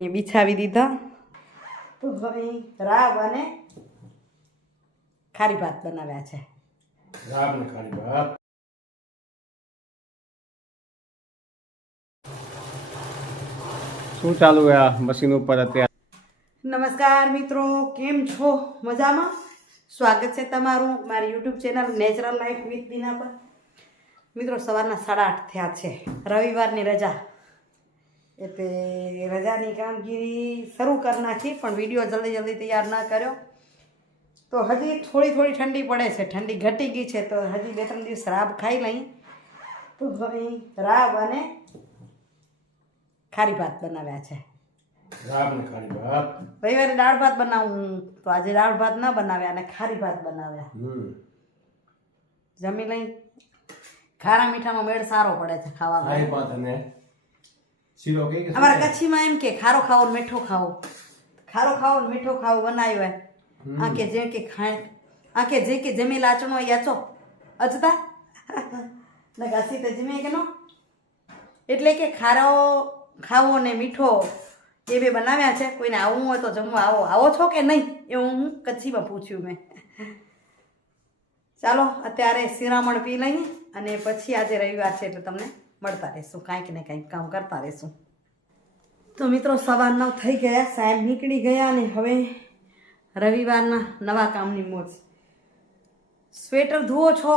એ બિછાવી દીધા તો હવે રાબ અને ખારી ભાત બનાવ્યા છે. રાબ ને ખારી ભાત. શું ચાલુ છે આ મશીન ઉપર અત્યારે? નમસ્કાર મિત્રો, કેમ છો? મજામાં? સ્વાગત છે તમારું મારી YouTube channel natural life with Deena પર. મિત્રો, સવારના 8:30 થયા છે, રવિવારની રજા, એટલે રજાની કામગીરી શરૂ કરી નાખી, પણ વિડીયો જલ્દી તૈયાર ના કર્યો. તો હજી થોડી ઠંડી પડે છે, ઠંડી ઘટી ગઈ છે, તો હજી 2-3 દિવસ રાબ ખાઈ લઈ. તો હવે રાબ અને ખારી ભાત બનાવ્યા છે. રાબ ને ખારી ભાત. રવિવારે દાળ ભાત બનાવું, તો આજે દાળ ભાત ના બનાવ્યા અને ખારી ભાત બનાવ્યા. જમી લઈ. ખારા મીઠાનો મેળ સારો પડે છે ખાવામાં. ખારી ભાત અને શીરો કે અમારા કચ્છીમાં એમ કે ખારો ખાવો ને મીઠો ખાવો, ખારો ખાવો ને મીઠો ખાવો બનાવ્યો હોય. આંકે જે કે ખાય, આંકે જે કે જમી લાચણો યાચો અજતા ને ઘસી તે જમે કે નો, એટલે કે ખારો ખાવો ને મીઠો એ બે બનાવ્યા છે. કોઈને આવવું હોય તો જમવા આવો છો કે નહીં, એવું હું કચ્છીમાં પૂછ્યું મેં. ચાલો અત્યારે શિરામણ પી લઈએ અને પછી આજે રવિવાર છે એટલે તમને મળતા રહેશું, કાંઈક ને કાંઈક કામ કરતા રહેશું. તો મિત્રો, 9:15 થઈ ગયા, સાહેબ નીકળી ગયા અને હવે રવિવારના નવા કામની મોજ. સ્વેટર ધુઓ છો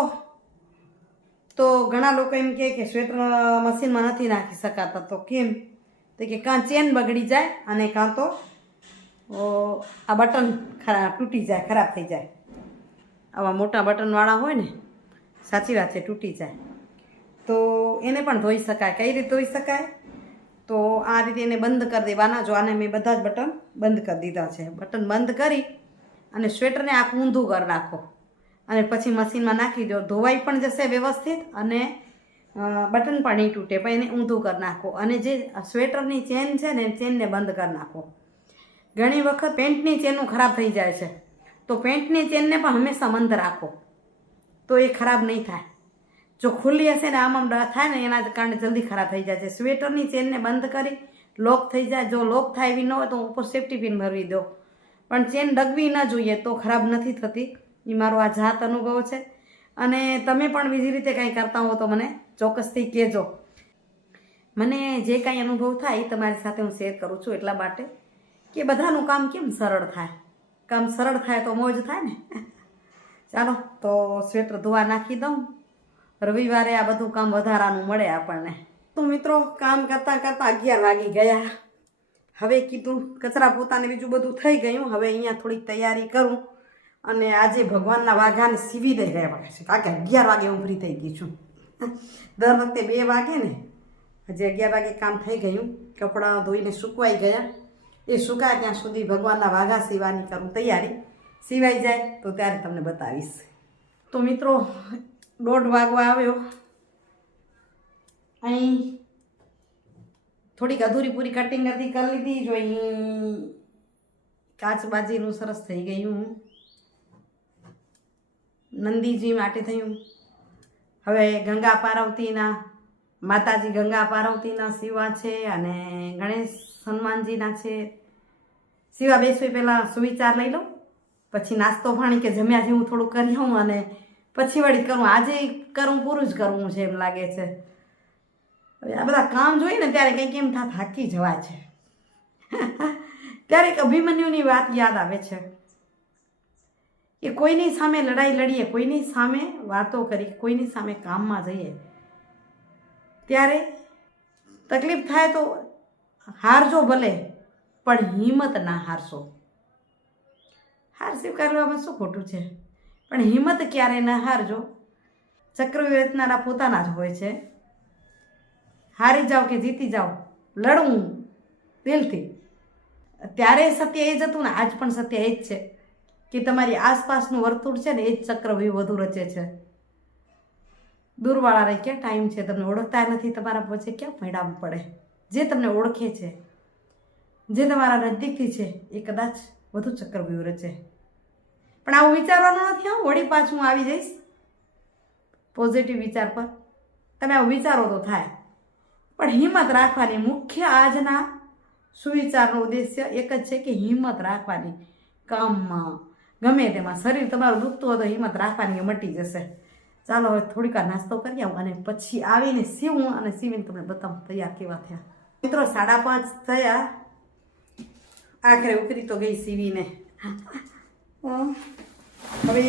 તો ઘણા લોકો એમ કે સ્વેટર મશીનમાં નથી નાખી શકાતા, તો કેમ? તો કે કાં ચેન બગડી જાય અને કાં તો આ બટન તૂટી જાય, ખરાબ થઈ જાય. આવા મોટા બટનવાળા હોય ને, સાચી વાત છે, તૂટી જાય તો એને પણ ધોઈ શકાય. કઈ રીતે ધોઈ શકાય? તો આ રીતે એને બંધ કરી દેવાના. જો આને મેં બધા જ બટન બંધ કરી દીધા છે. બટન બંધ કરી અને સ્વેટરને આખું ઊંધું કરી નાખો અને પછી મશીનમાં નાખી દો. ધોવાઈ પણ જશે વ્યવસ્થિત અને બટન પણ નહીં તૂટે, પણ એને ઊંધું કરી નાખો. અને જે સ્વેટરની ચેન છે ને, ચેનને બંધ કરી નાખો. ઘણી વખત પેન્ટની ચેનો ખરાબ થઈ જાય છે, તો પેન્ટની ચેનને પણ હંમેશા બંધ રાખો, તો એ ખરાબ નહીં થાય. જો ખુલ્લી હશે ને આમ થાય ને, એના કારણે જલ્દી ખરાબ થઈ જાય છે. સ્વેટરની ચેનને બંધ કરી લોક થઈ જાય. જો લોક થાય એવી ન હોય તો ઉપર સેફ્ટી પિન ભરવી દો, પણ ચેન ડગવી ન જોઈએ, તો ખરાબ નથી થતી. એ મારો આ જાત અનુભવ છે. અને તમે પણ બીજી રીતે કાંઈ કરતા હો તો મને ચોક્કસથી કહેજો. મને જે કાંઈ અનુભવ થાય એ તમારી સાથે હું શેર કરું છું, એટલા માટે કે બધાનું કામ કેમ સરળ થાય. કામ સરળ થાય તો મોજ થાય ને. ચાલો તો સ્વેટર ધોવા નાખી દઉં. રવિવારે આ બધું કામ વધારાનું મળે આપણને. તો મિત્રો, કામ કરતાં 11 વાગી ગયા. હવે કીધું કચરા પોતાને બીજું બધું થઈ ગયું, હવે અહીંયા થોડીક તૈયારી કરું અને આજે ભગવાનના વાઘાને સીવી દઈ ગયા છે, કારણ કે 11 વાગે હું ફ્રી થઈ ગઈ છું. દર વખતે 2 વાગે ને, હજી 11 વાગે કામ થઈ ગયું. કપડાં ધોઈને સૂકવાઈ ગયા. એ સુકાય ત્યાં સુધી ભગવાનના વાઘા સીવાની કરું તૈયારી. સીવાઈ જાય તો ત્યારે તમને બતાવીશ. તો મિત્રો, 1:30 વાગવા આવ્યો. અહીં થોડીક અધૂરી પૂરી કટિંગ હતી, કરી લીધી. જો અહીં કાચબાજીનું સરસ થઈ ગયું. નંદીજી માટે થયું. હવે ગંગા પાર્વતીના, માતાજી ગંગા પાર્વતીના સીવા છે અને ગણેશ હનુમાનજીના છે. સીવા બેસવી પહેલાં સુવિચાર લઈ લઉં, પછી નાસ્તો પાણી કે જમ્યા જેવું થોડું કરી આવું અને પછી વળી કરું. આજે કરું, પૂરું જ કરવું છે એમ લાગે છે. હવે આ બધા કામ જોઈએ ને ત્યારે કંઈક એમ થાકી જવાય છે. ત્યારે એક અભિમન્યુની વાત યાદ આવે છે કે કોઈની સામે લડાઈ લડીએ, કોઈની સામે વાતો કરી, કોઈની સામે કામમાં જઈએ, ત્યારે તકલીફ થાય તો હારજો ભલે, પણ હિંમત ના હારશો. હાર સ્વીકારવામાં શું ખોટું છે, પણ હિંમત ક્યારે ના હારજો. ચક્રવ્યૂહ રચનારા પોતાના જ હોય છે. હારી જાઓ કે જીતી જાઓ, લડવું દિલથી. ત્યારે સત્ય એ જ હતું ને, આજ પણ સત્ય એ જ છે કે તમારી આસપાસનું વર્તુળ છે ને, એ જ ચક્રવ્યૂહ વધુ રચે છે. દૂરવાળાને ક્યાં ટાઈમ છે? તમને ઓળખતા નથી, તમારા વચ્ચે ક્યાં પરિણામ પડે? જે તમને ઓળખે છે, જે તમારા નજદીકથી છે, એ કદાચ વધુ ચક્રવ્યૂહ રચે. પણ આવું વિચારવાનું નથી. વળી પાછું આવી જઈશ પોઝિટિવ વિચાર પર. તમે આવું વિચારો તો થાય, પણ હિંમત રાખવાની. મુખ્ય આજના સુવિચારનો ઉદ્દેશ્ય એક જ છે કે હિંમત રાખવાની કામમાં ગમે તેમાં. શરીર તમારું દુખતું હોય તો હિંમત રાખવાની એ મટી જશે. ચાલો હવે થોડીક વાર નાસ્તો કરી આવું અને પછી આવીને સીવું અને સીવીને તમને બતાવું તૈયાર કેવા થયા. મિત્રો 5:30 થયા, આખરે ઉતરી તો ગઈ સીવીને. હવે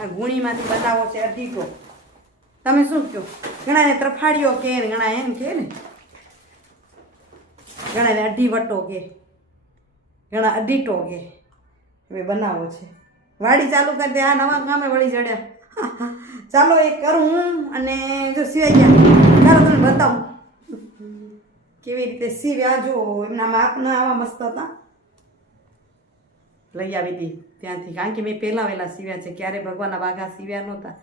આ ગુણીમાંથી બનાવો છે અઢીટો. તમે શું કહો? ઘણાને ત્રફાડીઓ કે ને ઘણા એમ કે ને, ઘણાને અઢીવટો કે, ઘણા અઢીટો કે. હવે બનાવો છે. વાડી ચાલુ કરી દે. આ નવા કામે વળી જડ્યા. ચાલો એ કરું હું અને જો સિવાય ગયા ચાલો તમને બતાવું કેવી રીતે સીવ્યા. જો એમના માપના આવા મસ્ત હતા, લઈ આવી હતી ત્યાંથી. કારણ કે મેં પહેલાં વહેલા સીવ્યા છે, ક્યારે ભગવાનના વાઘા સીવ્યા નહોતા.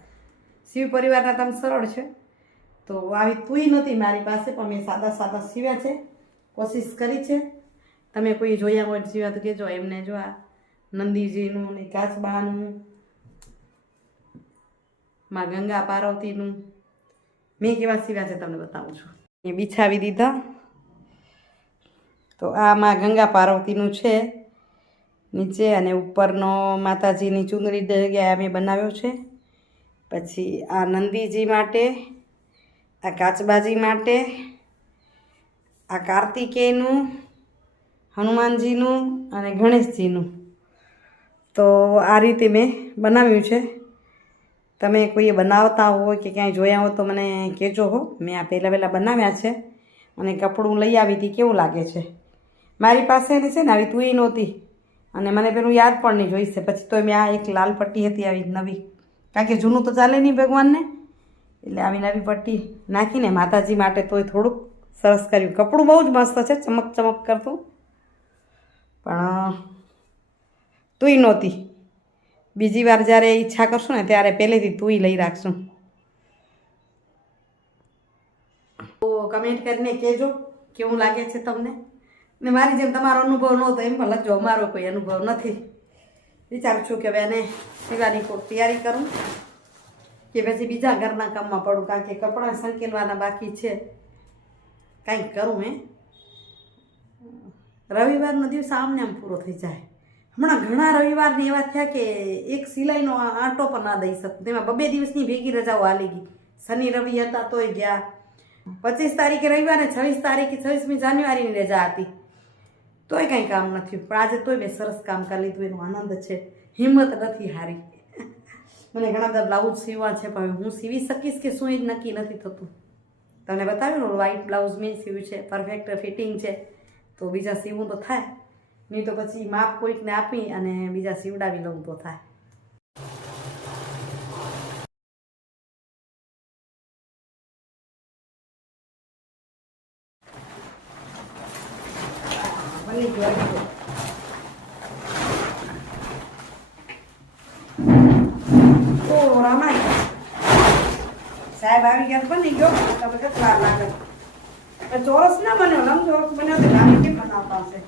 શિવ પરિવારના તમે સરળ છે તો આવી તુંય નહોતી મારી પાસે, પણ મેં સાદા સાદા સીવ્યા છે, કોશિશ કરી છે. તમે કોઈ જોયા હોય સીવ્યા તો કહેજો. એમને જો આ નંદીજીનું ને કાચબાનું, માં ગંગા પાર્વતીનું મેં કેવા સીવ્યા છે તમને બતાવું છું. એ બિછાવી દીધા. તો આ માં ગંગા પાર્વતીનું છે નીચે, અને ઉપરનો માતાજીની ચુંદડી જગ્યાએ મેં બનાવ્યો છે. પછી આ નંદીજી માટે, આ કાચબાજી માટે, આ કાર્તિકેયનું, હનુમાનજીનું અને ગણેશજીનું. તો આ રીતે મેં બનાવ્યું છે. તમે કોઈએ બનાવતા હોય કે ક્યાંય જોયા હોય તો મને કહેજો હો. મેં આ પહેલાં બનાવ્યા છે અને કપડું લઈ આવી હતી. કેવું લાગે છે? મારી પાસે છે ને આવી તુંય નહોતી અને મને પેલું યાદ પણ નહીં જોઈશે. પછી તો મેં આ એક લાલ પટ્ટી હતી આવી નવી, કારણ કે જૂનું તો ચાલે નહીં ભગવાનને, એટલે આવી નવી પટ્ટી નાખીને માતાજી માટે તોય થોડુંક સરસ કર્યું. કપડું બહુ જ મસ્ત છે, ચમક ચમક કરતું, પણ તુંય નહોતી. બીજી વાર જ્યારે ઈચ્છા કરશું ને ત્યારે પહેલેથી તુંય લઈ રાખશું. તો કમેન્ટ કરીને કહેજો કેવું લાગે છે તમને. ને મારી જેમ તમારો અનુભવ નહોતો એમ પણ લખજો. અમારો કોઈ અનુભવ નથી. વિચારું છું કે હવે એને સીવાની કોઈ તૈયારી કરું કે પછી બીજા ઘરના કામમાં પડું, કારણ કે કપડાં સંકેલવાના બાકી છે. કાંઈક કરું. રવિવારનો દિવસ આમને આમ પૂરો થઈ જાય. હમણાં ઘણા રવિવારને એવા થયા કે એક સિલાઈનો આંટો પણ ના દઈ શકું. તેમાં 2 દિવસની ભેગી રજાઓ હાલી ગઈ. શનિ રવિ હતા તોય ગયા. 25 તારીખે રવિવારે, 26 તારીખે 26મી જાન્યુઆરીની રજા હતી તોય કંઈ કામ નથી. પણ આજે તોય મેં સરસ કામ કરી લીધું. એનો આનંદ છે. હિંમત નથી હારી. મને ઘણા બધા બ્લાઉઝ સીવવા છે, પણ હું સીવી શકીશ કે શું એ નક્કી નથી થતું. તમને બતાવ્યું ને, વ્હાઈટ બ્લાઉઝ મેં સીવ્યું છે, પરફેક્ટ ફિટિંગ છે. તો બીજા સીવું તો થાય નહીં, તો પછી માપ કોઈકને આપી અને બીજા સીવડાવી લઉં તો થાય. બની ગયો. ઓ રામાય સાહેબ આવી ગયા. બની ગયો. તમે કેટલા લાગે? ચોરસ ના બન્યો, લંબચોરસ બન્યો તો ગાડી કેમ બનાવતા હશે?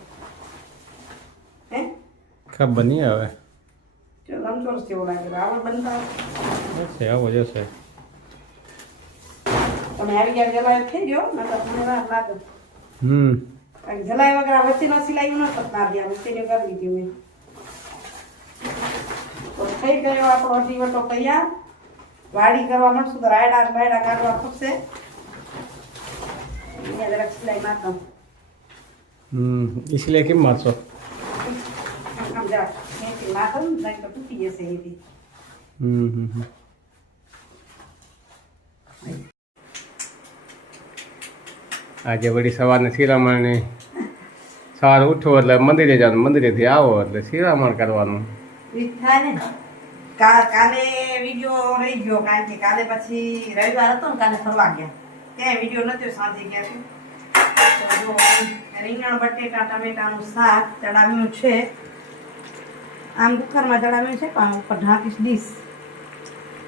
હે ખબર નહીં હવે. જો લંબચોરસ જેવો લાગે. રાવણ બનતા હશે, આવો જ હશે. તમે આવી ગયા જલાય થઈ ગયો ને તો મને વાર લાગે. કારણ કે જલાય વગર વચ્ચેનો સિલાઈ ન કરતા ગયા, વચ્ચેની કરી દીધી મેં. તો થઈ ગયો આપણો અઢીવટો તૈયાર. વાડી કરવા મળશું તો રાયડા બાયડા કાઢવા પડશે. જરાક સિલાઈ મારતા इसलिए કેમ મારશો? આમ જરાક માથું નહીં તો તૂટી જશે એથી. આજે વળી સવારને શિરામણની સવારે ઉઠો એટલે મંદિરે જવાનું, મંદિરેથી આવો એટલે શિરામણ કરવાનું. થાય ને. કાલે વિડીયો રહી ગયો, કારણ કે કાલે પછી રવિવાર હતો ને, કાલે ફરવા ગયા. ક્યાંય વિડીયો નહોતો. સાંજે ગયા છે. તો જો રીંગણ બટેટા ટમેટાનું શાક ચડાવ્યું છે. આમ કુકરમાં ચડાવ્યું છે, પણ ઉપર ઢાંકીશ ડીશ.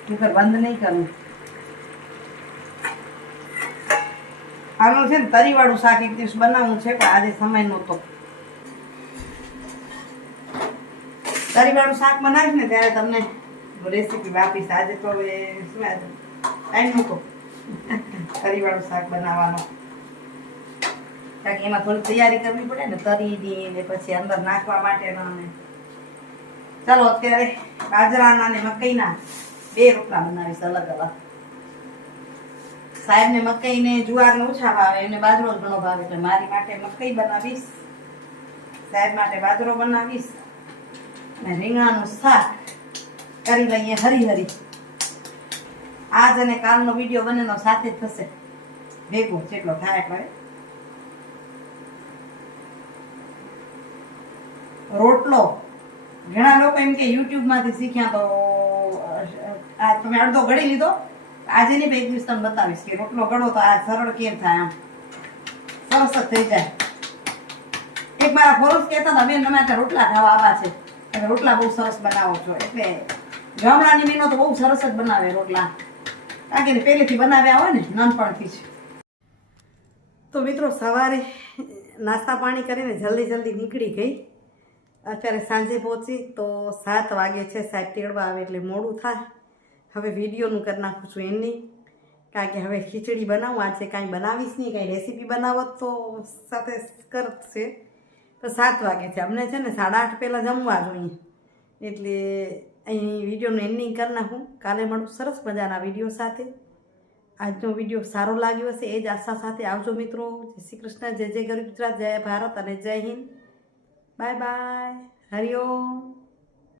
કુકર બંધ નહીં કરવું. આનું છે ને તરીવાળું શાક એક દિવસ બનાવવું છે, પણ આજે સમય નહોતો. તરીવાળું શાક બનાવીશ ને ત્યારે તમને રેસીપી આપીશ. આજે તો હવે શું ટાઈમ નહોતો તરીવાળું શાક બનાવવાનો. કારણ કે એમાં થોડી તૈયારી કરવી પડે ને તરીની ને પછી અંદર નાખવા માટેના ને ચાલો અત્યારે બાજરાના ને મકાઈના 2 રોટલા બનાવીશ અલગ અલગ. સાહેબને મકાઈ ને જુવાર ને ઓછા ભાવે, એને બાજરો જ ઘણો ભાવે, એટલે મારી માટે મકાઈ બનાવીશ, સાહેબ માટે બાજરો બનાવીશ અને રીંગણાનું શાક કરી લઈએ હરી હરી. આજ અને કાલનો વિડીયો બંનેનો સાથે જ થશે, ભેગો જેટલો થાય એટલે. રોટલો ઘણા લોકો એમ કે યુટ્યુબ માંથી શીખ્યા, તો આ તમે અડધો ઘડી લીધો, આજે નહીં એક દિવસ તમને બતાવીશ કે રોટલો ઘડો તો આ સરળ કેમ થાય, આમ સરસ જ થઈ જાય. એક મારા ફોરસ કહેતા હતા, બેન તમે રોટલા ખાવા આવા છે, તમે રોટલા બહુ સરસ બનાવો છો. એટલે ગામડાની મીનો તો બહુ સરસ જ બનાવે રોટલા, કારણ કે પહેલેથી બનાવ્યા હોય ને નાનપણથી જ. તો મિત્રો સવારે નાસ્તા પાણી કરીને જલ્દી નીકળી ગઈ. અત્યારે સાંજે પહોંચી તો 7 વાગે છે, સાહેબ તેડવા આવે એટલે મોડું થાય. હવે વિડીયોનું કરી નાખું છું એમની, કારણ કે હવે ખીચડી બનાવું, આજે કાંઈ બનાવીશ નહીં, કાંઈ રેસીપી બનાવો તો સાથે કરશે. તો 7 વાગે છે, અમને છે ને 8:30 પહેલાં જમવા જોઈએ, એટલે અહીં વિડીયોનું એન્ડિંગ કરી નાખું. કાલે મળું સરસ મજાના વિડીયો સાથે. આજનો વિડીયો સારો લાગ્યો હશે એ જ આશા સાથે આવજો મિત્રો. જય શ્રી કૃષ્ણ, જય જય ગરવી ગુજરાત, જય ભારત અને જય હિન્દ. Bye bye, Hariom.